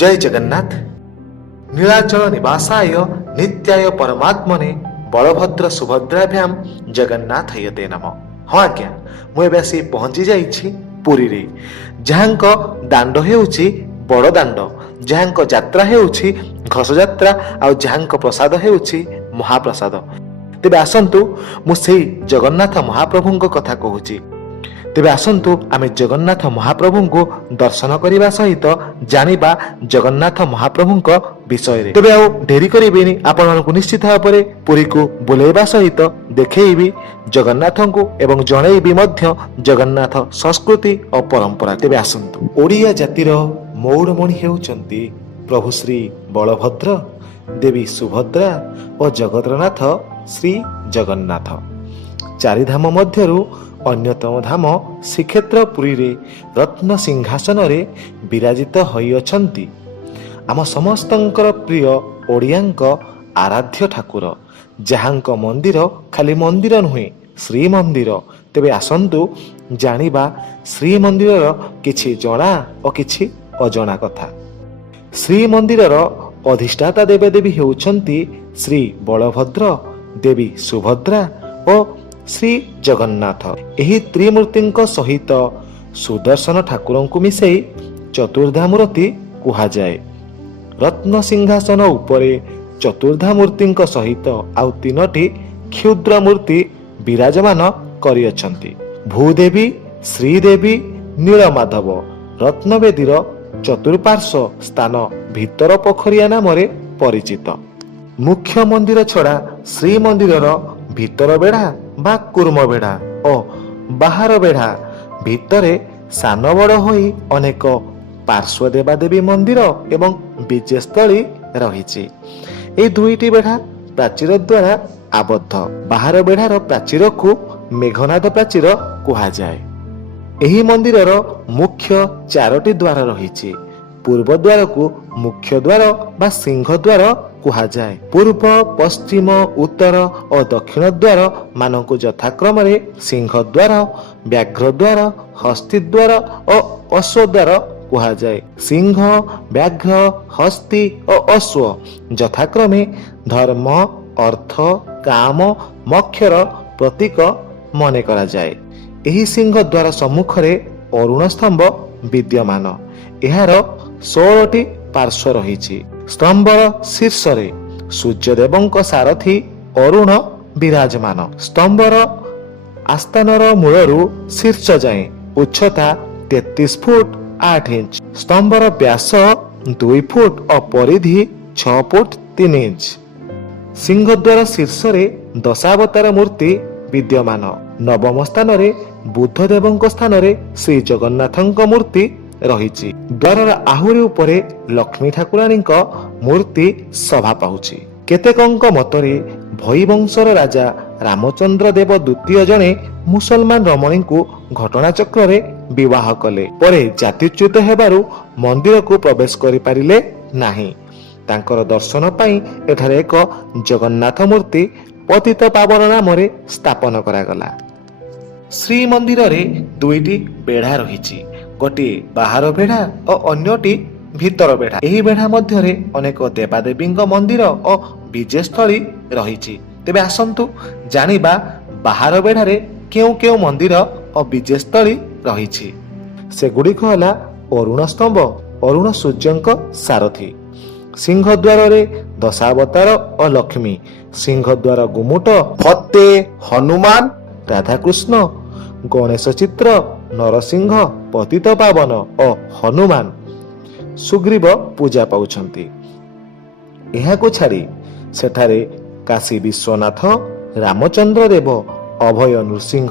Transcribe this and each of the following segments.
जय जगन्नाथ। नीलाचल निवासाय नित्याय परमात्मने बलभद्र सुभद्राभ्याम जगन्नाथयते नमः। हाँ आज्ञा, मुझे आसी पहुंची जाइछि पुरी रे, जहाँक दांड हेउछि बड़ दांड, जहाँक यात्रा हेउछि घोष यात्रा, आउ जहाँक प्रसाद हेउछि महाप्रसाद। तेबे आसंतु मु सेई जगन्नाथ महाप्रभुଙ୍କ कथा कहूछि। तेबे आसंतु आमे जगन्नाथ महाप्रभुଙ୍କୁ दर्शन करने सहित जानिबा जगन्नाथ महाप्रभुଙ୍କ विषय रे। तेबे आउ डेरी करिबेनी, आपनको निश्चित भाव में पुरी को बुलेबा सहित देखैबी जगन्नाथଙ୍କୁ एवं जणैबी मध्य जगन्नाथ संस्कृति और परंपरा। तेबे आसंतु ओडिया जातिर मौड़मणि हेउचंती प्रभु श्री बलभद्र, देवी सुभद्रा और जगतनाथ श्री जगन्नाथ। चारि धाम मध्यरु अन्यतम धाम श्रीक्षेत्र पुरी रे रत्न सिंहासन रे विराजित होई अछंती आम समस्तंकर प्रिय ओडियांक आराध्य ठाकुर, जहाँक मंदिर खाली मंदिर नुहे श्री मंदिर। तेबे आसंतु जानिबा श्री मंदिर किछि जणा और किछि अजणा कथा। श्री मंदिर अधिष्ठाता देवदेवी हेउछंती श्री बलभद्र, देवी सुभद्रा और श्री जगन्नाथ। एही त्रिमूर्तिंक सहित सुदर्शन ठाकुर को मिसई चतुर्धा मूर्ति कुहा जाए। रत्न सिंहासन उपरे चतुर्धा मूर्तिंक सहित आउ तीनोटी क्षुद्र मूर्ति विराजमान करिअछंती। भूदेवी, श्रीदेवी, नीलमाधव रत्नवेदीर चतुर्पार्श्व स्थान भितर पोखरिया नाम परिचित। मुख्य मंदिर छड़ा श्री मंदिर भितर बेढ़ा बा कुर्म बेढ़ा और बाहर बेढ़ा भितरे सान बड़ होई अनेक पार्श्व देवादेवी मंदिर एवं विजयस्थली रही। ए दुईटी बेढ़ा प्राचीर द्वारा आबद्ध। बाहर बेढ़ार प्राचीर को मेघनाद प्राचीर कुहा जाए। एही मंदिरर मुख्य चारोटी द्वार रही। पूर्व द्वार को मुख्य द्वार बा सिंह द्वार कुहा जाए। पूर्व, पश्चिम, उत्तर और दक्षिण द्वार मानक यथाक्रम सिंह द्वार, व्याघ्र द्वार, हस्ती द्वार और अश्व द्वार कुहा जाए। सिंह, व्याघ्र, हस्ती और अश्व यथाक्रमे धर्म, अर्थ, काम, मोक्षर प्रतीक मने करा जाए। एही सिंह द्वार सम्मुखरे अरुण स्तंभ विद्यमान। एहार 16टी पार्श्व रही। स्तंभर शीर्ष सूर्यदेवंक सारथी अरुण विराजमान। स्तंभर आस्थानर मूलरू शीर्ष जाए उच्चता 33 फुट 8 इंच। स्तंभर व्यास 2 फुट और परिधि 6 फुट 3 इंच। सिंहद्वार शीर्ष दशावतार मूर्ति विद्यमान। नवम स्थान बुद्धदेवंक स्थान श्री जगन्नाथंक मूर्ति रही। द्वारर आहुरी उपरे लक्ष्मी ठाकुराणी मूर्ति सभा पाउछि। केतेकंक मतरे भई वंशर राजा रामचंद्र देव द्वितीय जने मुसलमान रमणी को घटनाचक्र विवाह कले। परे जातिच्युत हेबारु मंदिर को प्रवेश करि पारिले नाही। तांकर दर्शन पाई एठारे एक जगन्नाथ मूर्ति पतित पावन नाम स्थापन करागला। श्री मंदिर रे दुईटी बेढ़ा रही। गोटे बाहर बेढ़ा और अन्यटी भीतर बेढ़ा। एही बेढ़ा मध्य अनेक देवादेवी मंदिर और विजयस्थली रही। तेबे आसंतु जानिबा बाहर बेढ़ारे केउ केउ मंदिर और विजयस्थली रही। सेगुड़िक होला अरुण स्तंभ, अरुण सूर्यंक सारथी। सिंहद्वार रे दशावतार और लक्ष्मी। सिंहद्वार गुमुट फते, हनुमान, राधाकृष्ण, गणेश चित्र, नरसिंह, पतित पावन और हनुमान सुग्रीव पूजा पाउछंती। एहाको छाड़ी सेठारे काशी विश्वनाथ, रामचंद्र देव, अभय नृसिंह,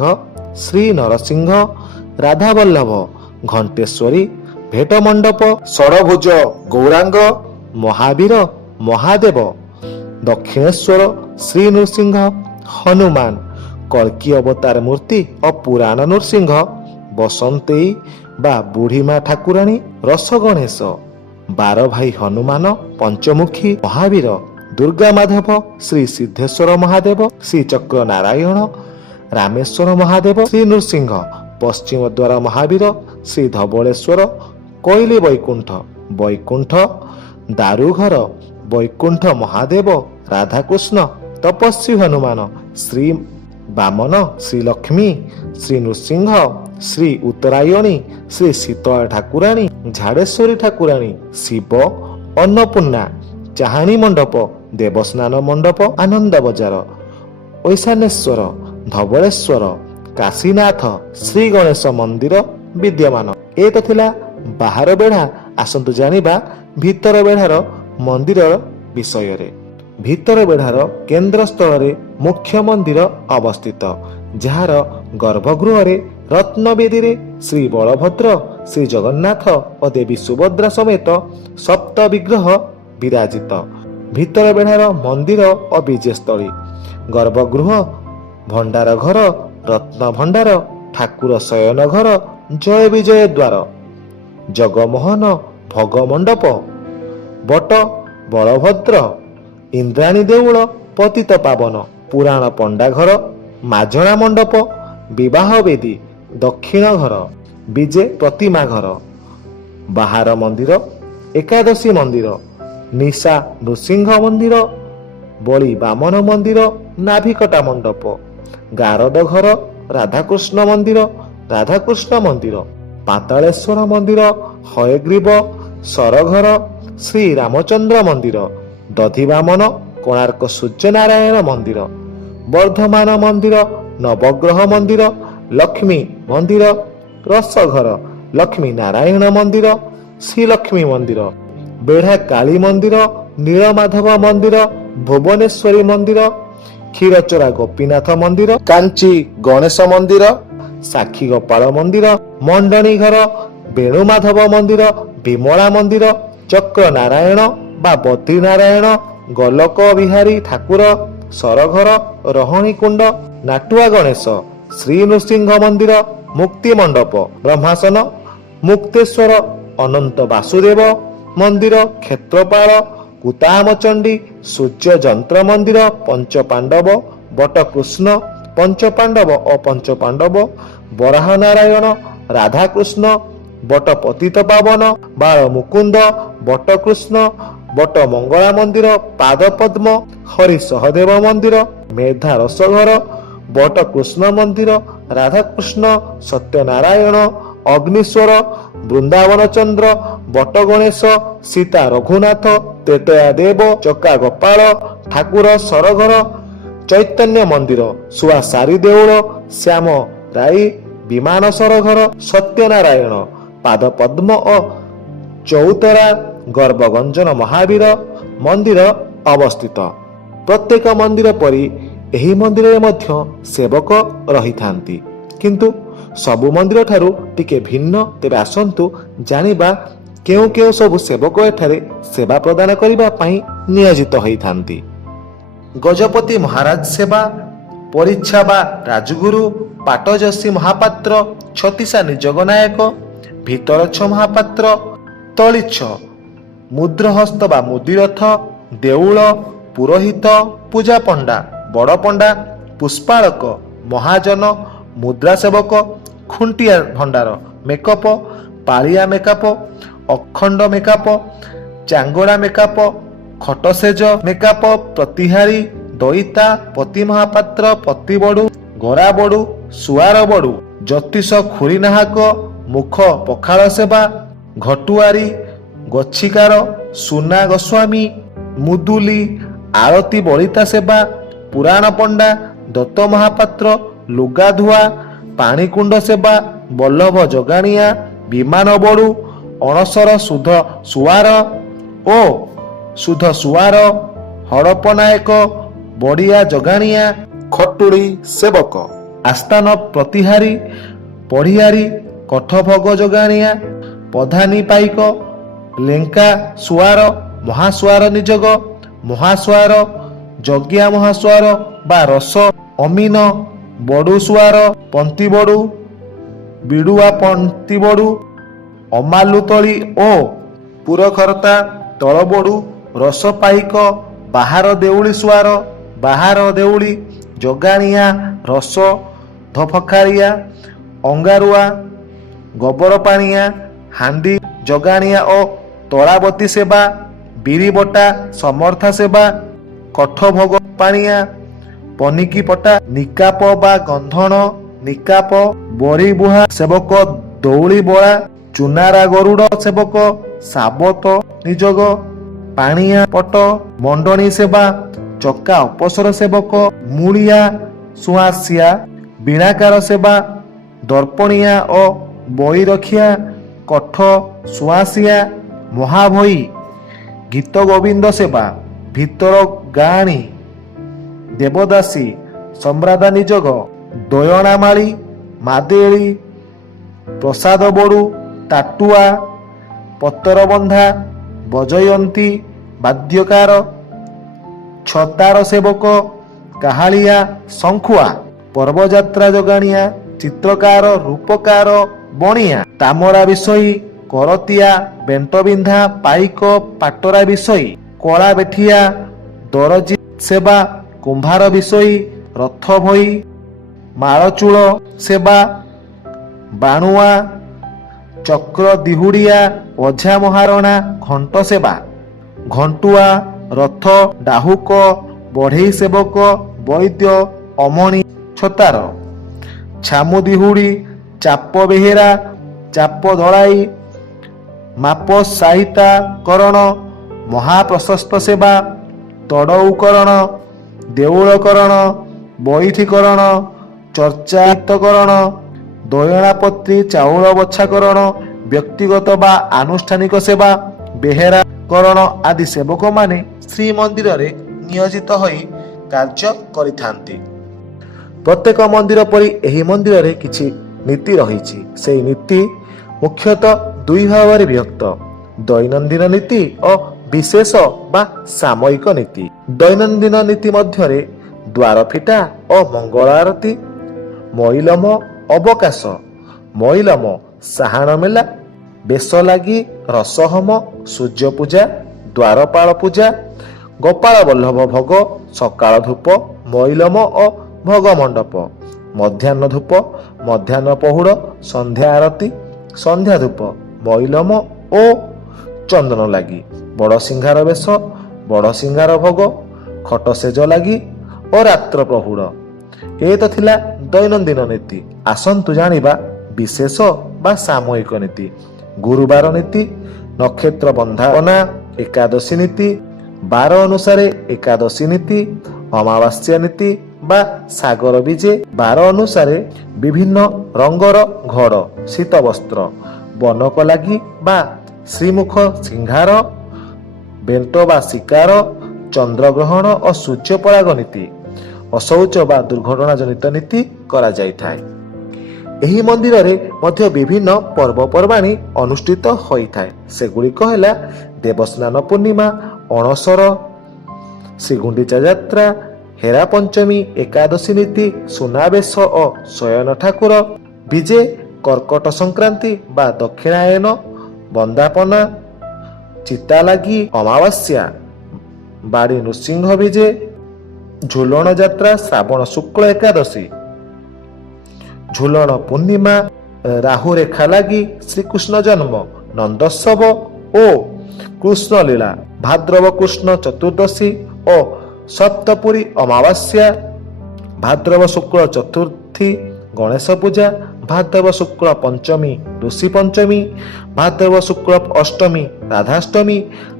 श्री नरसिंह, राधा वल्लभ, घंटेश्वरी, भेट मंडप, षड़भुज गौरांग, महावीर, महादेव, दक्षिणेश्वर, श्री नृसिंह, हनुमान, कल्की अवतार मूर्ति और पुराण नृसिंह, बसंती बा बुढ़ीमा ठाकुराणी, रस गणेश, 12 भाई हनुमान, पंचमुखी महावीर, दुर्गा माधव, श्री सिद्धेश्वर महादेव, श्री चक्र नारायण, रामेश्वर महादेव, श्री नृसिंह, पश्चिम द्वार महावीर, श्री धवलेश्वर, कोइली वैकुंठ, ବୈକୁଣ୍ଠ ଦାରୁଘର ବୈକୁଣ୍ଠ ମହାଦେବ ରାଧାକୃଷ୍ଣ ତପସ୍ୱୀ ହନୁମାନ ଶ୍ରୀ ବାମନ ଶ୍ରୀଲକ୍ଷ୍ମୀ ଶ୍ରୀ ନୃସିଂହ ଶ୍ରୀ ଉତ୍ତରାୟଣୀ ଶ୍ରୀ ଶୀତଳା ଠାକୁରାଣୀ ଝାଡ଼େଶ୍ୱରୀ ଠାକୁରାଣୀ ଶିବ ଅନ୍ନପୂର୍ଣ୍ଣା ଚାହାଣୀ ମଣ୍ଡପ ଦେବସ୍ନାନ ମଣ୍ଡପ ଆନନ୍ଦ ବଜାର ଐଶାନେଶ୍ୱର ଧବଳେଶ୍ୱର କାଶୀନାଥ ଶ୍ରୀ ଗଣେଶ ମନ୍ଦିର ବିଦ୍ୟମାନ। ଏ ତ ଥିଲା ବାହାର ବେଢ଼ା। ଆସନ୍ତୁ ଜାଣିବା ଭିତର ବେଢ଼ାର ମନ୍ଦିର ବିଷୟରେ। ଭିତର ବେଢ଼ାର କେନ୍ଦ୍ରସ୍ଥଳରେ ମୁଖ୍ୟ ମନ୍ଦିର ଅବସ୍ଥିତ, ଯାହାର ଗର୍ଭଗୃହରେ ରତ୍ନବେଦୀରେ ଶ୍ରୀ ବଳଭଦ୍ର ଶ୍ରୀ ଜଗନ୍ନାଥ ଓ ଦେବୀ ସୁଭଦ୍ରା ସମେତ ସପ୍ତ ବିଗ୍ରହ ବିରାଜିତ। ଭିତର ବେଢ଼ାର ମନ୍ଦିର ଓ ବିଜେସ୍ଥଳୀ, ଗର୍ଭଗୃହ, ଭଣ୍ଡାର ଘର, ରତ୍ନ ଭଣ୍ଡାର, ଠାକୁର ଶୟନ ଘର, ଜୟ ବିଜୟ ଦ୍ୱାର, ଜଗମୋହନ ଭୋଗ ମଣ୍ଡପ, ବଟ ବଳଭଦ୍ର, ଇନ୍ଦ୍ରାଣୀ ଦେଉଳ, ପତିତ ପାବନ, ପୁରାଣ ପଣ୍ଡା ଘର, ମାଜଣା ମଣ୍ଡପ, ବିବାହ ବେଦୀ, ଦକ୍ଷିଣ ଘର, ବିଜେ ପ୍ରତିମା ଘର, ବାହାର ମନ୍ଦିର, ଏକାଦଶୀ ମନ୍ଦିର, ନିଶା ନୃସିଂହ ମନ୍ଦିର, ବଳି ବାମନ ମନ୍ଦିର, ନାଭିକଟା ମଣ୍ଡପ, ଗାରଦ ଘର, ରାଧାକୃଷ୍ଣ ମନ୍ଦିର, ରାଧାକୃଷ୍ଣ ମନ୍ଦିର, ପାତାଳେଶ୍ୱର ମନ୍ଦିର, ହୟଗ୍ରୀବ ସରଘର, ଶ୍ରୀ ରାମଚନ୍ଦ୍ର ମନ୍ଦିର, ଦଧିବାମନ, କୋଣାର୍କ ସୂର୍ଯ୍ୟନାରାୟଣ ମନ୍ଦିର, ବର୍ଦ୍ଧମାନ ମନ୍ଦିର, ନବଗ୍ରହ ମନ୍ଦିର, ଲକ୍ଷ୍ମୀ ମନ୍ଦିର, ରସଘର, ଲକ୍ଷ୍ମୀ ନାରାୟଣ ମନ୍ଦିର, ଶ୍ରୀଲକ୍ଷ୍ମୀ ମନ୍ଦିର, ବେଢ଼ା କାଳୀ ମନ୍ଦିର, ନୀଳମାଧବ ମନ୍ଦିର, ଭୁବନେଶ୍ୱରୀ ମନ୍ଦିର, କ୍ଷୀରଚୋରା ଗୋପୀନାଥ ମନ୍ଦିର, କାଞ୍ଚି ଗଣେଶ ମନ୍ଦିର, ସାକ୍ଷୀ ଗୋପାଳ ମନ୍ଦିର, ମଣ୍ଡଣୀ ଘର, ବେଣୁମାଧବ ମନ୍ଦିର, ବିମଳା ମନ୍ଦିର, ଚକ୍ର ନାରାୟଣ ବା ବଦ୍ରି ନାରାୟଣ, ଗୋଲକ ବିହାରୀ ଠାକୁର, ସରଘର, ରହଣୀ କୁଣ୍ଡ, ନାଟୁଆ ଗଣେଶ, ଶ୍ରୀ ନୃସିଂହ ମନ୍ଦିର, ମୁକ୍ତି ମଣ୍ଡପ, ବ୍ରହ୍ମାସନ, ମୁକ୍ତେଶ୍ୱର, ଅନନ୍ତ ବାସୁଦେବ ମନ୍ଦିର, କ୍ଷେତ୍ରପାଳ, କୁତାମଚଣ୍ଡୀ, ସୂର୍ଯ୍ୟ ଯନ୍ତ୍ର ମନ୍ଦିର, ପଞ୍ଚପାଣ୍ଡବ, ବଟକୃଷ୍ଣ, ପଞ୍ଚପାଣ୍ଡବ ଓ ପଞ୍ଚପାଣ୍ଡବ, ବରାହ ନାରାୟଣ, ରାଧାକୃଷ୍ଣ, ବଟ ପତିତ ପାବନ, ବାଳ ମୁକୁନ୍ଦ, ବଟକୃଷ୍ଣ, ବଟ ମଙ୍ଗଳା ମନ୍ଦିର, ପାଦପଦ୍ମ, ହରି ସହଦେବ ମନ୍ଦିର, ମେଧା ରସଘର, ବଟକୃଷ୍ଣ ମନ୍ଦିର, ରାଧାକୃଷ୍ଣ, ସତ୍ୟନାରାୟଣ, ଅଗ୍ନିଶ୍ୱର, ବୃନ୍ଦାବନ ଚନ୍ଦ୍ର, ବଟ ଗଣେଶ, ସୀତା ରଘୁନାଥ, ତେତୟା ଦେବ, ଚକା ଗୋପାଳ ଠାକୁର, ସରଘର, ଚୈତନ୍ୟ ମନ୍ଦିର, ଶୁଆ ସାରି ଦେଉଳ, ଶ୍ୟାମ ରାଇ, ବିମାନ ସରଘର, ସତ୍ୟନାରାୟଣ, ପାଦପଦ୍ମ ଓ ଚଉତରା, ଗର୍ଭଗଞ୍ଜନ ମହାବୀର ମନ୍ଦିର ଅବସ୍ଥିତ। ପ୍ରତ୍ୟେକ ମନ୍ଦିର ପରି ଏହି ମନ୍ଦିରରେ ମଧ୍ୟ ସେବକ ରହିଥାନ୍ତି, କିନ୍ତୁ ସବୁ ମନ୍ଦିର ଠାରୁ ଟିକେ ଭିନ୍ନ। ତେବେ ଆସନ୍ତୁ ଜାଣିବା କେଉଁ କେଉଁ ସବୁ ସେବକ ଏଠାରେ ସେବା ପ୍ରଦାନ କରିବା ପାଇଁ ନିୟୋଜିତ ହୋଇଥାନ୍ତି। ଗଜପତି ମହାରାଜ ସେବା, ପରୀକ୍ଷା ବା ରାଜଗୁରୁ, ପାଟଯଶୀ ମହାପାତ୍ର, ଛତିଶା ନିଯୋଗ ନାୟକ, ଭିତରଛ ମହାପାତ୍ର, ତଳିଛ, ମୁଦ୍ରହସ୍ତ ବା ମୁଦିରଥ, ଦେଉଳ, ପୁରୋହିତ, ପୂଜା ପଣ୍ଡା, ବଡ଼ ପଣ୍ଡା, ପୁଷ୍ପାଳକ, ମହାଜନ, ମୁଦ୍ରା ସେବକ, ଖୁଣ୍ଟିଆ ଭଣ୍ଡାର, ମେକପ, ପାଳିଆ ମେକାପ, ଅଖଣ୍ଡ ମେକାପ, ଚାଙ୍ଗୋଡ଼ା ମେକାପ, ଖଟସେଜ ମେକାପ, ପ୍ରତିହାରୀ, ଦଇତା, ପତି ମହାପାତ୍ର, ପତି ବଡ଼ୁ, ଗରା ବଡ଼ୁ, ସୁଆର ବଡ଼ୁ, ଜ୍ୟୋତିଷ ଖୁରୀ ନାହାକ, ମୁଖ ପଖାଳ ସେବା, ଘଟୁଆରୀ, ଗଛିକାର, ସୁନା ଗୋସ୍ୱାମୀ, ମୁଦୁଲି, ଆଳତି ବଳିତା ସେବା, ପୁରାଣ ପଣ୍ଡା, ଦତ୍ତ ମହାପାତ୍ର, ଲୁଗାଧୁଆ, ପାଣିକୁଣ୍ଡ ସେବା, ବଲ୍ଲଭ ଜଗାଣିଆ, ବିମାନ ବଡ଼ୁ, ଅଣସର ସୁଧ ସୁଆର ଓ ସୁଧ ସୁଆର, ହଡ଼ପ ନାୟକ, ବଡ଼ିଆ ଜଗାଣିଆ, ଖଟୁଳି ସେବକ, ଆସ୍ଥାନ ପ୍ରତିହାରୀ, ପଢ଼ିଆରୀ, କଠଭୋଗ ଜଗାଣିଆ, ପଧାନୀ ପାଇକ, ଲେଙ୍କା ସୁଆର, ମହାସୁଆର ନିଯୋଗ, ମହାସୁଆର, ଯଜ୍ଞା ମହାସୁଆର ବା ରସ ଅମିନ, ବଡ଼ୁ ସୁଆର, ପନ୍ତି ବଡ଼ୁ, ବିଡ଼ୁଆ ପନ୍ତି ବଡ଼ୁ, ଅମାଲୁତଳି ଓ ପୁରଖରତା, ତଳବଡ଼ୁ, ରସ ପାଇକ, ବାହାର ଦେଉଳି ସୁଆର, ବାହାର ଦେଉଳି, ଜଗାଣିଆ, ରସ ଧଫଖାରିଆ, ଅଙ୍ଗାରୁଆ, ଗୋବର ପାଣିଆ, ହାଣ୍ଡି ଜଗାଣିଆ ଓ ତଳାବତୀ ସେବା, ବିରିବଟା ସମର୍ଥା ସେବା, କଠ ଭୋଗ ପାଣିଆ, ପନିକି ପଟା, ନିକାପ ବା ଗନ୍ଧଣ ନିକାପ, ବରିବୁହା ସେବକ ଦଉଳି ବଳା, ଚୁନାରା ଗରୁଡ଼ ସେବକ ସାବତ ନିଯୋଗ, ପାଣିଆ ପଟ, ମଣ୍ଡଣୀ ସେବା, ଚକା ଅପସର ସେବକ, ମୂଳିଆ ସୁଆସିଆ, ବୀଣାକାର ସେବା, ଦର୍ପଣିଆ ଓ ବୈରଖିଆ, କଠ ସୁଆସିଆ, ମହାଭୋଇ, ଗୀତ ଗୋବିନ୍ଦ ସେବା, ଭିତର ଗାଆଣୀ, ଦେବଦାସୀ, ସମ୍ରାଦା ନିଯୋଗ, ଦୟଣାମାଳି, ମାଦେଳି, ପ୍ରସାଦ ବଡ଼ୁ, ତାଟୁଆ, ପତରବନ୍ଧା, ବଜୟନ୍ତୀ, ବାଦ୍ୟକାର, ଛତାର ସେବକ, କାହାଳିଆ, ଶଙ୍ଖୁଆ, ପର୍ବଯାତ୍ରା ଯୋଗାଣିଆ, ଚିତ୍ରକାର, ରୂପକାର, ବଣିଆ, ତାମରା ବିଷୟୀ, କରତିଆ, ବେଣ୍ଟବିନ୍ଧା, ପାଇକ, ପାଟରା ବିଷୟୀ, କଳା ବେଠିଆ, ଦରଜୀ ସେବା, କୁମ୍ଭାର ବିଷୟୀ, ରଥ ଭୋଇ, ମାଳଚୂଳ ସେବା, ବାଣୁଆ, ଚକ୍ର ଦିହୁଡ଼ିଆ, ଓଝା ମହାରଣା, ଘଣ୍ଟ ସେବା, ଘଣ୍ଟୁଆ, ରଥ ଡାହୁକ, ବଢ଼େଇ ସେବକ, ବୈଦ୍ୟ, ଅମଣି, ଛତାର, ଛାମୁ ଦିହୁଡ଼ି, ଚାପ ବେହେରା, ଚାପ ଦଳାଇ, ମାପ ସାହିତା କରଣ, ମହାପ୍ରଶସ୍ତ ସେବା, ତଡ଼ଉକରଣ, ଦେଉଳକରଣ, ବୈଠିକରଣ, ଚର୍ଚ୍ଚାତକରଣ, ଦୟଣାପତ୍ରୀ ଚାଉଳ ବଛାକରଣ, ବ୍ୟକ୍ତିଗତ ବା ଆନୁଷ୍ଠାନିକ ସେବା, ବେହେରା କରଣ ଆଦି ସେବକମାନେ ଶ୍ରୀମନ୍ଦିରରେ ନିୟୋଜିତ ହୋଇ କାର୍ଯ୍ୟ କରିଥାନ୍ତି। ପ୍ରତ୍ୟେକ ମନ୍ଦିର ପରି ଏହି ମନ୍ଦିରରେ କିଛି ନୀତି ରହିଛି। ସେହି ନୀତି ମୁଖ୍ୟତଃ ଦୁଇ ଭାଗରେ ବିଭକ୍ତ: ଦୈନନ୍ଦିନ ନୀତି ଓ ବିଶେଷ ବା ସାମୟିକ ନୀତି। ଦୈନନ୍ଦିନ ନୀତି ମଧ୍ୟରେ ଦ୍ୱାର ଫିଟା ଓ ମଙ୍ଗଳ ଆରତୀ, ମଇଲମ ଅବକାଶ, ମଇଲମ ସାହାଣ ମେଲା, ବେଶ ଲାଗି, ରସହୋମ, ସୂର୍ଯ୍ୟ ପୂଜା, ଦ୍ୱାରପାଳ ପୂଜା, ଗୋପାଳ ବଲ୍ଲଭ ଭୋଗ, ସକାଳ ଧୂପ, ମଇଲମ ଓ ଭୋଗ ମଣ୍ଡପ, ମଧ୍ୟାହ୍ନ ଧୂପ, ମଧ୍ୟାହ୍ନ ପହୁଡ଼, ସନ୍ଧ୍ୟା ଆରତୀ, ସନ୍ଧ୍ୟା ଧୂପ, ମଇଲମ ଓ ଚନ୍ଦନ ଲାଗି, ବଡ଼ ସିଂହାର ବେଶ, ବଡ଼ ସିଂହାର ଭୋଗ, ଖଟ ସେଜ ଲାଗି ଓ ରାତ୍ର ପ୍ରହୁଡ଼। ଏ ତ ଥିଲା ଦୈନନ୍ଦିନ ନୀତି। ଆସନ୍ତୁ ଜାଣିବା ବିଶେଷ ବା ସାମୟିକ ନୀତି। ଗୁରୁବାର ନୀତି, ନକ୍ଷତ୍ର ବନ୍ଦାପନା, ଏକାଦଶୀ ନୀତି, ବାର ଅନୁସାରେ ଏକାଦଶୀ ନୀତି, ଅମାବାସ୍ୟା ନୀତି ବା ସାଗର ବିଜେ, ବାର ଅନୁସାରେ ବିଭିନ୍ନ ରଙ୍ଗର ଘଡ଼, ଶୀତ ବସ୍ତ୍ର, ବନକ ଲାଗି ବା ଶ୍ରୀମୁଖ ସିଂହାର, ବେଣ୍ଟ ବା ଶିକାର, ଚନ୍ଦ୍ରଗ୍ରହଣ ଓ ସୂର୍ଯ୍ୟପରାଗ ନୀତି, ଅଶୌଚ ବା ଦୁର୍ଘଟଣା ଜନିତ ନୀତି କରାଯାଇଥାଏ। ଏହି ମନ୍ଦିରରେ ମଧ୍ୟ ବିଭିନ୍ନ ପର୍ବପର୍ବାଣୀ ଅନୁଷ୍ଠିତ ହୋଇଥାଏ। ସେଗୁଡ଼ିକ ହେଲା ଦେବସ୍ନାନ ପୂର୍ଣ୍ଣିମା, ଅଣସର, ଶ୍ରୀଗୁଣ୍ଡିଚା ଯାତ୍ରା, ହେରା ପଞ୍ଚମୀ, ଏକାଦଶୀ ନୀତି, ସୁନାବେଶ ଓ ଶୟନ ଠାକୁର, ବିଜେ, କର୍କଟ ସଂକ୍ରାନ୍ତି ବା ଦକ୍ଷିଣାୟନ, ବନ୍ଦାପନା, ଚିତାଲାଗି, ଅମାବାସ୍ୟା, ବାଡ଼ି ନୃସିଂହ ବିଜେ, ଝୁଲଣ ଯାତ୍ରା, ଶ୍ରାବଣ ଶୁକ୍ଳ ଏକାଦଶୀ, ଝୁଲଣ ପୂର୍ଣ୍ଣିମା, ରାହୁ ରେଖା ଲାଗି, ଶ୍ରୀକୃଷ୍ଣ ଜନ୍ମ, ନନ୍ଦୋତ୍ସବ ଓ କୃଷ୍ଣ ଲୀଳା, ଭାଦ୍ରବ କୃଷ୍ଣ ଚତୁର୍ଦ୍ଦଶୀ ଓ ସପ୍ତପୁରୀ ଅମାବାସ୍ୟା, ଭାଦ୍ରବ ଶୁକ୍ଳ ଚତୁର୍ଥୀ, ଗଣେଶ ପୂଜା, ଭାଦ୍ରବ ଶୁକ୍ଳ ପଞ୍ଚମୀ, ଋଷି ପଞ୍ଚମୀ, ଭାଦ୍ରବ ଶୁକ୍ଳ ଅଷ୍ଟମୀ, ରାଧାଷ୍ଟମୀ,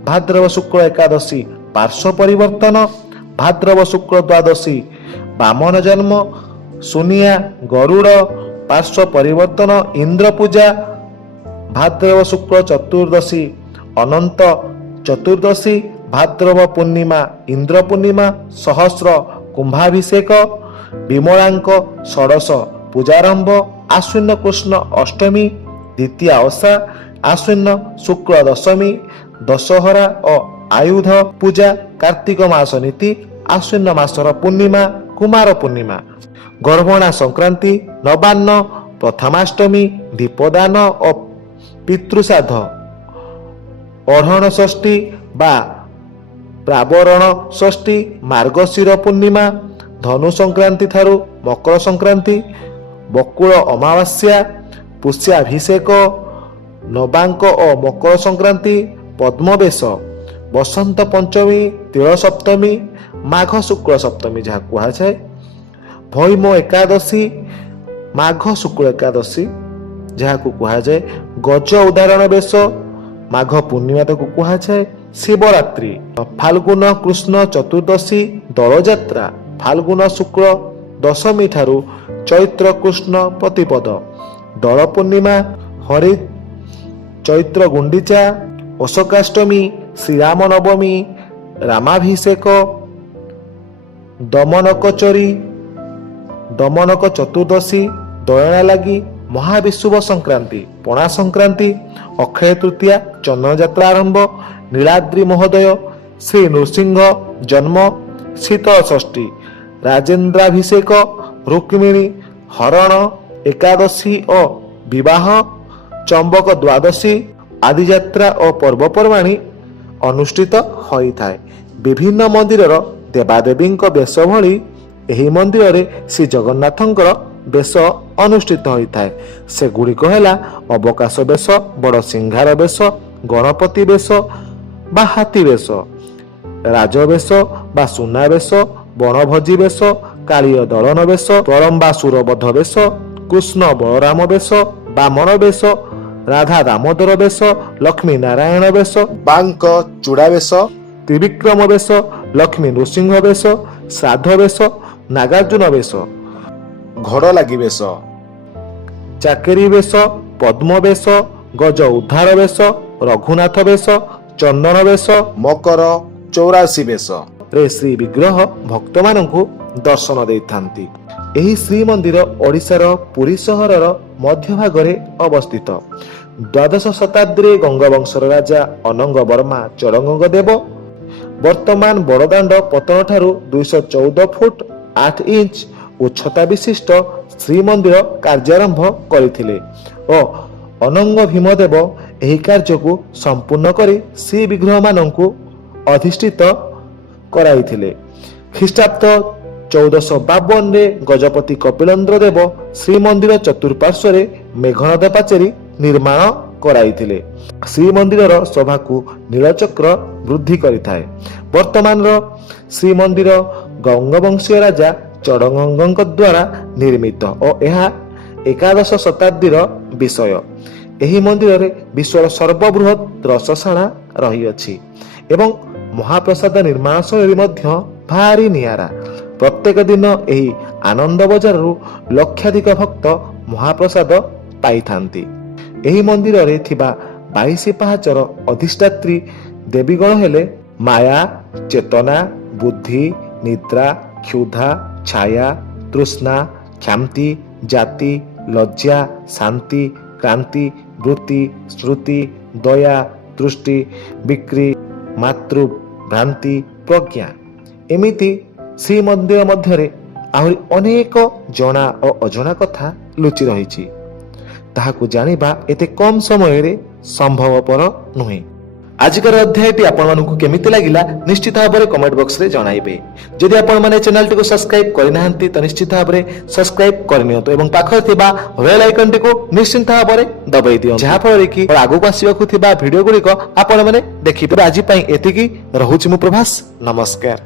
ଭାଦ୍ରବ ଶୁକ୍ଳ ଏକାଦଶୀ, ପାର୍ଶ୍ୱ ପରିବର୍ତ୍ତନ, ଭାଦ୍ରବ ଶୁକ୍ଳ ଦ୍ୱାଦଶୀ, ବାମନ ଜନ୍ମ, ସୁନିଆ, ଗରୁଡ଼, ପାର୍ଶ୍ୱ ପରିବର୍ତ୍ତନ, ଇନ୍ଦ୍ର ପୂଜା, ଭାଦ୍ରବ ଶୁକ୍ଳ ଚତୁର୍ଦଶୀ, ଅନନ୍ତ ଚତୁର୍ଦଶୀ, ଭାଦ୍ରବ ପୂର୍ଣ୍ଣିମା, ଇନ୍ଦ୍ର ପୂର୍ଣ୍ଣିମା, ସହସ୍ର କୁମ୍ଭାଭିଷେକ, ବିମଳାଙ୍କ ଷୋଡ଼ଶ ପୂଜାରମ୍ଭ, ଆଶ୍ୱିନ କୃଷ୍ଣ ଅଷ୍ଟମୀ, ଦ୍ୱିତୀୟା ଓଷା, ଆଶ୍ୱିନ ଶୁକ୍ଳ ଦଶମୀ, ଦଶହରା ଓ ଆୟୁଧ ପୂଜା, କାର୍ତ୍ତିକ ମାସ ନୀତି, ଆଶ୍ୱିନ ମାସର ପୂର୍ଣ୍ଣିମା, କୁମାର ପୂର୍ଣ୍ଣିମା, ଗର୍ଭଣା ସଂକ୍ରାନ୍ତି, ନବାନ୍ନ, ପ୍ରଥମାଷ୍ଟମୀ, ଦୀପଦାନ ଓ ପିତୃଶ୍ରାଦ୍ଧ, ଅଢ଼ଣ ଷଷ୍ଠୀ ବା ପ୍ରାବରଣ ଷଷ୍ଠୀ, ମାର୍ଗଶିର ପୂର୍ଣ୍ଣିମା, ଧନୁ ସଂକ୍ରାନ୍ତି ଠାରୁ ମକର ସଂକ୍ରାନ୍ତି, ବକୁଳ ଅମାବାସ୍ୟା, ପୁଷ୍ୟାଭିଷେକ, ନବାଙ୍କ ଓ ମକର ସଂକ୍ରାନ୍ତି, ପଦ୍ମବେଶ, ବସନ୍ତ ପଞ୍ଚମୀ, ତିଳ ସପ୍ତମୀ, ମାଘ ଶୁକ୍ଳ ସପ୍ତମୀ ଯାହା କୁହାଯାଏ, ଭୈମ ଏକାଦଶୀ, ମାଘ ଶୁକ୍ଳ ଏକାଦଶୀ ଯାହାକୁ କୁହାଯାଏ, ଗଜ ଉଦାହରଣ ବେଶ, ମାଘ ପୂର୍ଣ୍ଣିମା ତାକୁ କୁହାଯାଏ, ଶିବରାତ୍ରି, ଫାଲଗୁନ କୃଷ୍ଣ ଚତୁର୍ଦ୍ଦଶୀ, ଦୋଳଯାତ୍ରା, ଫାଲଗୁନ ଶୁକ୍ଳ ଦଶମୀ ଠାରୁ ଚୈତ୍ର କୃଷ୍ଣ ପ୍ରତିପଦ, ଦୋଳ ପୂର୍ଣ୍ଣିମା, ହରି ଚୈତ୍ର ଗୁଣ୍ଡିଚା, ଅଶୋକାଷ୍ଟମୀ, ଶ୍ରୀରାମ ନବମୀ, ରାମାଭିଷେକ, ଦମନକ ଚତୁର୍ଦ୍ଦଶୀ, ଦୟଣା ଲାଗି, ମହାବିଷୁବ ସଂକ୍ରାନ୍ତି, ପଣା ସଂକ୍ରାନ୍ତି, ଅକ୍ଷୟ ତୃତୀୟା, ଚନ୍ଦନଯାତ୍ରା ଆରମ୍ଭ, ନୀଳାଦ୍ରି ମହୋଦୟ, ଶ୍ରୀ ନୃସିଂହ ଜନ୍ମ, ଶୀତଳ ଷଷ୍ଠୀ, ରାଜେନ୍ଦ୍ରାଭିଷେକ, ରୁକ୍ମିଣୀ ହରଣ ଏକାଦଶୀ ଓ ବିବାହ, ଚମ୍ବକ ଦ୍ୱାଦଶୀ ଆଦି ଯାତ୍ରା ଓ ପର୍ବପର୍ବାଣୀ ଅନୁଷ୍ଠିତ ହୋଇଥାଏ। ବିଭିନ୍ନ ମନ୍ଦିରର ଦେବାଦେବୀଙ୍କ ବେଶ ଭଳି ଏହି ମନ୍ଦିରରେ ଶ୍ରୀ ଜଗନ୍ନାଥଙ୍କର ବେଶ ଅନୁଷ୍ଠିତ ହୋଇଥାଏ। ସେଗୁଡ଼ିକ ହେଲା ଅବକାଶ ବେଶ, ବଡ଼ ସିଂହାର ବେଶ, ଗଣପତି ବେଶ ବା ହାତୀ ବେଶ, ରାଜବେଶ ବା ସୁନା ବେଶ, ବଣଭୋଜି ବେଶ, କାଳିୟ ଦଳନ ବେଶ, ପ୍ରଳମ୍ବାସୁର ବଧ ବେଶ, କୃଷ୍ଣ ବଳରାମ ବେଶ, ବାମନ ବେଶ, ରାଧା ଦାମୋଦର ବେଶ, ଲକ୍ଷ୍ମୀ ନାରାୟଣ ବେଶ, ବାଙ୍କ ଚୂଡ଼ା ବେଶ, ତ୍ରିବିକ୍ରମ ବେଶ, ଲକ୍ଷ୍ମୀ ନୃସିଂହ ବେଶ, ଶ୍ରାଦ୍ଧ ବେଶ, ନାଗାର୍ଜୁନ ବେଶ, ଘୋଡ଼ ଲାଗି ବେଶ, ଚାକେରି ବେଶ, ପଦ୍ମ ବେଶ, ଗଜ ଉଦ୍ଧାର ବେଶ, ରଘୁନାଥ ବେଶ, ଚନ୍ଦନ ବେଶ, ମକର ଚୌରାଶୀ ବେଶ ରେ ଶ୍ରୀ ବିଗ୍ରହ ଭକ୍ତମାନଙ୍କୁ ଦର୍ଶନ ଦେଇଥାନ୍ତି। ଏହି ଶ୍ରୀମନ୍ଦିର ଓଡ଼ିଶାର ପୁରୀ ସହରର ମଧ୍ୟଭାଗରେ ଅବସ୍ଥିତ। ଦ୍ୱାଦଶ ଶତାବ୍ଦୀରେ ଗଙ୍ଗବଂଶର ରାଜା ଅନଙ୍ଗ ବର୍ମା ଚୋଡ଼ଗଙ୍ଗ ଦେବ ବର୍ତ୍ତମାନ ବଡ଼ଦାଣ୍ଡ ପତନ ଠାରୁ 214 ଫୁଟ 8 ଇଞ୍ଚ ଉଚ୍ଚତା ବିଶିଷ୍ଟ ଶ୍ରୀମନ୍ଦିର କାର୍ଯ୍ୟାରମ୍ଭ କରିଥିଲେ ଓ ଅନଙ୍ଗ ଭୀମଦେବ ଏହି କାର୍ଯ୍ୟକୁ ସମ୍ପୂର୍ଣ୍ଣ କରି ଶ୍ରୀବିଗ୍ରହମାନଙ୍କୁ ଅଧିଷ୍ଠିତ କରାଇଥିଲେ। ଖ୍ରୀଷ୍ଟାବ୍ଦ 1452ରେ ଗଜପତି କପିଳେନ୍ଦ୍ର ଦେବ ଶ୍ରୀମନ୍ଦିର ଚତୁଃପାର୍ଶ୍ୱରେ ମେଘନାଦ ପାଚେରୀ ନିର୍ମାଣ କରାଇଥିଲେ। ଶ୍ରୀମନ୍ଦିରର ଶୋଭାକୁ ନୀଳଚକ୍ର ବୃଦ୍ଧି କରିଥାଏ। ବର୍ତ୍ତମାନର ଶ୍ରୀମନ୍ଦିର ଗଙ୍ଗବଂଶୀୟ ରାଜା ଚୋଡ଼ଗଙ୍ଗଙ୍କ ଦ୍ୱାରା ନିର୍ମିତ ଓ ଏହା ଏକାଦଶ ଶତାବ୍ଦୀର ବିଷୟ। ଏହି ମନ୍ଦିରରେ ବିଶ୍ୱର ସର୍ବବୃହତ୍ ରସଶାଳା ରହିଅଛି ଏବଂ ମହାପ୍ରସାଦ ନିର୍ମାଣ ଶୈଳୀ ମଧ୍ୟ ଭାରି ନିଆରା। ପ୍ରତ୍ୟେକ ଦିନ ଏହି ଆନନ୍ଦ ବଜାରରୁ ଲକ୍ଷାଧିକ ଭକ୍ତ ମହାପ୍ରସାଦ ପାଇଥାନ୍ତି। ଏହି ମନ୍ଦିରରେ ଥିବା 22 ପାହାଚର ଅଧିଷ୍ଠାତ୍ରୀ ଦେବୀଗଣ ହେଲେ ମାୟା, ଚେତନା, ବୁଦ୍ଧି, ନିଦ୍ରା, କ୍ଷୁଧା, ଛାୟା, ତୃଷ୍ଣା, କ୍ଷାନ୍ତି, ଜାତି, ଲଜ୍ଜା, ଶାନ୍ତି, କ୍ରାନ୍ତି, ବୃତ୍ତି, ଶ୍ରୁତି, ଦୟା, ଦୃଷ୍ଟି, ବିକ୍ରି, ମାତୃ, ଭ୍ରାନ୍ତି, ପ୍ରଜ୍ଞା। ଏମିତି ଶ୍ରୀମନ୍ଦିର ମଧ୍ୟରେ ଆହୁରି ଅନେକ ଜଣା ଓ ଅଜଣା କଥା ଲୁଚି ରହିଛି। ତାହାକୁ ଜାଣିବା ଏତେ କମ୍ ସମୟରେ ସମ୍ଭବପର ନୁହେଁ। ଆଜିକାର ଅଧ୍ୟାୟଟି ଆପଣମାନଙ୍କୁ କେମିତି ଲାଗିଲା ନିଶ୍ଚିତ ଭାବରେ କମେଣ୍ଟ ବକ୍ସରେ ଜଣାଇବେ। ଯଦି ଆପଣମାନେ ଚ୍ୟାନେଲଟିକୁ ସବସ୍କ୍ରାଇବ କରିନାହାନ୍ତି ତ ନିଶ୍ଚିତ ଭାବରେ ସବସ୍କ୍ରାଇବ କରିନିଅନ୍ତୁ ଏବଂ ପାଖରେ ଥିବା ବେଲ୍ ଆଇକନଟିକୁ ନିଶ୍ଚିତ ଭାବରେ ଦବାଇ ଦିଅନ୍ତୁ, ଯାହାଫଳରେ କି ଆଗକୁ ଆସିବାକୁ ଥିବା ଭିଡ଼ିଓ ଗୁଡ଼ିକ ଆପଣମାନେ ଦେଖିପାରିବେ। ଆଜି ପାଇଁ ଏତିକି, ରହୁଛି ମୁଁ ପ୍ରଭାସ, ନମସ୍କାର।